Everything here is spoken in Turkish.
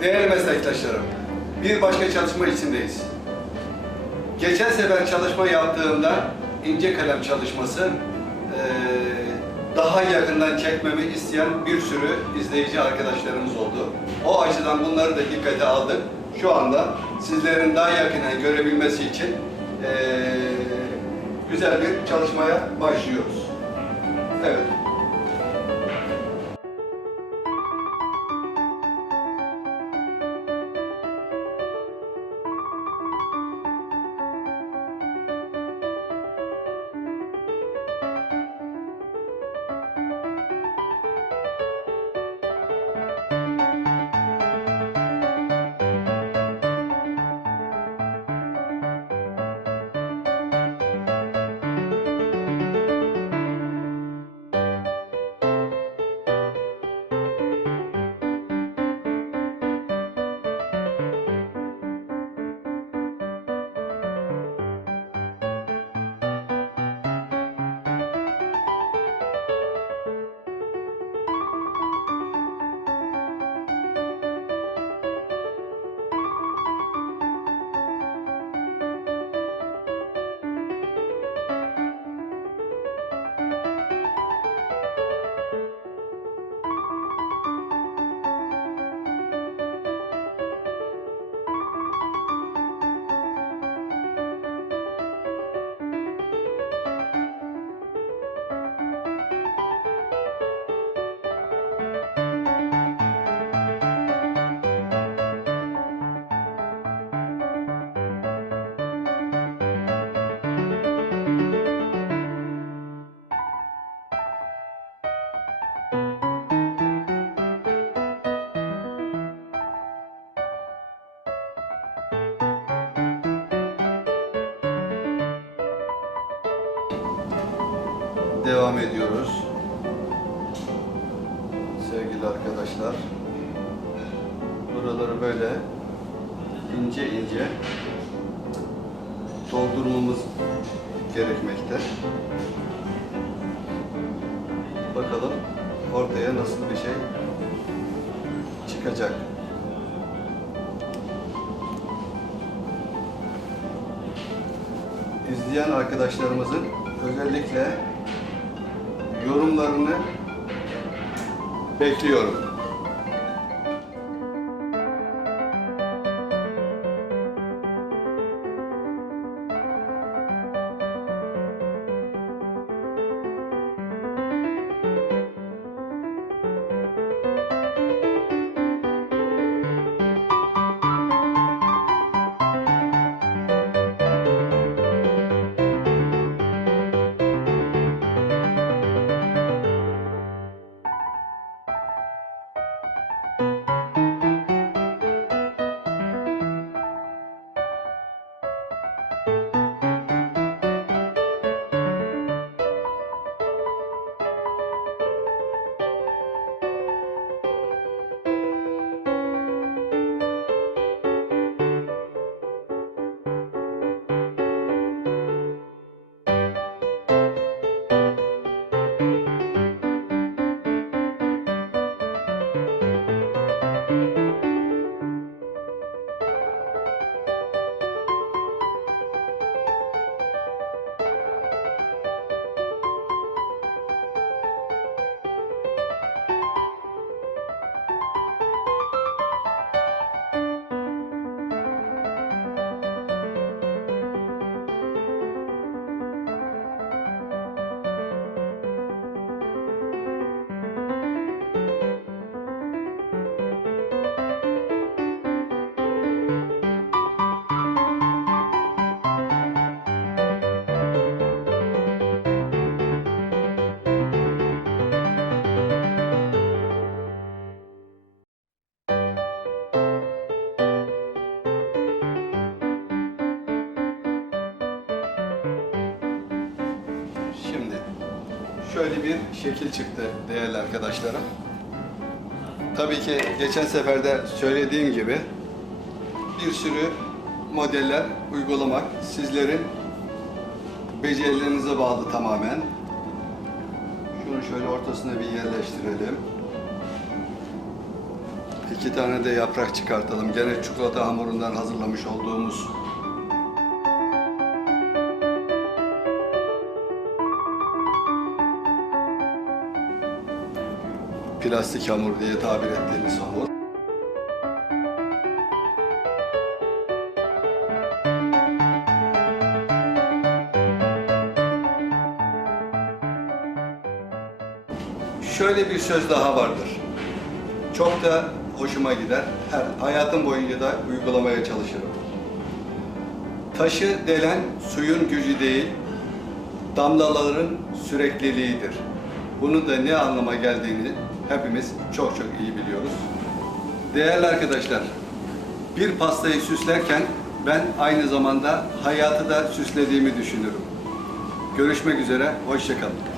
Değerli meslektaşlarım, bir başka çalışma içindeyiz. Geçen sefer çalışma yaptığımda ince kalem çalışması eee, daha yakından çekmemi isteyen bir sürü izleyici arkadaşlarımız oldu. O açıdan bunları da dikkate aldık. Şu anda sizlerin daha yakından görebilmesi için eee, güzel bir çalışmaya başlıyoruz. Evet. Devam ediyoruz. Sevgili arkadaşlar. Buraları böyle ince ince doldurmamız gerekmekte. Bakalım ortaya nasıl bir şey çıkacak. İzleyen arkadaşlarımızın özellikle yorumlarını bekliyorum. Şöyle bir şekil çıktı değerli arkadaşlarım. Tabii ki geçen seferde söylediğim gibi bir sürü modeller uygulamak sizlerin becerilerinize bağlı tamamen. Şunu şöyle ortasına bir yerleştirelim. İki tane de yaprak çıkartalım. Gene çikolata hamurundan hazırlamış olduğumuz plastik hamur diye tabir ettiğimiz hamur. Şöyle bir söz daha vardır. Çok da hoşuma gider. Her hayatım boyunca da uygulamaya çalışırım. Taşı delen suyun gücü değil, damlaların sürekliliğidir. Bunun da ne anlama geldiğini hepimiz çok çok iyi biliyoruz. Değerli arkadaşlar, bir pastayı süslerken ben aynı zamanda hayatı da süslediğimi düşünürüm. Görüşmek üzere, hoşçakalın.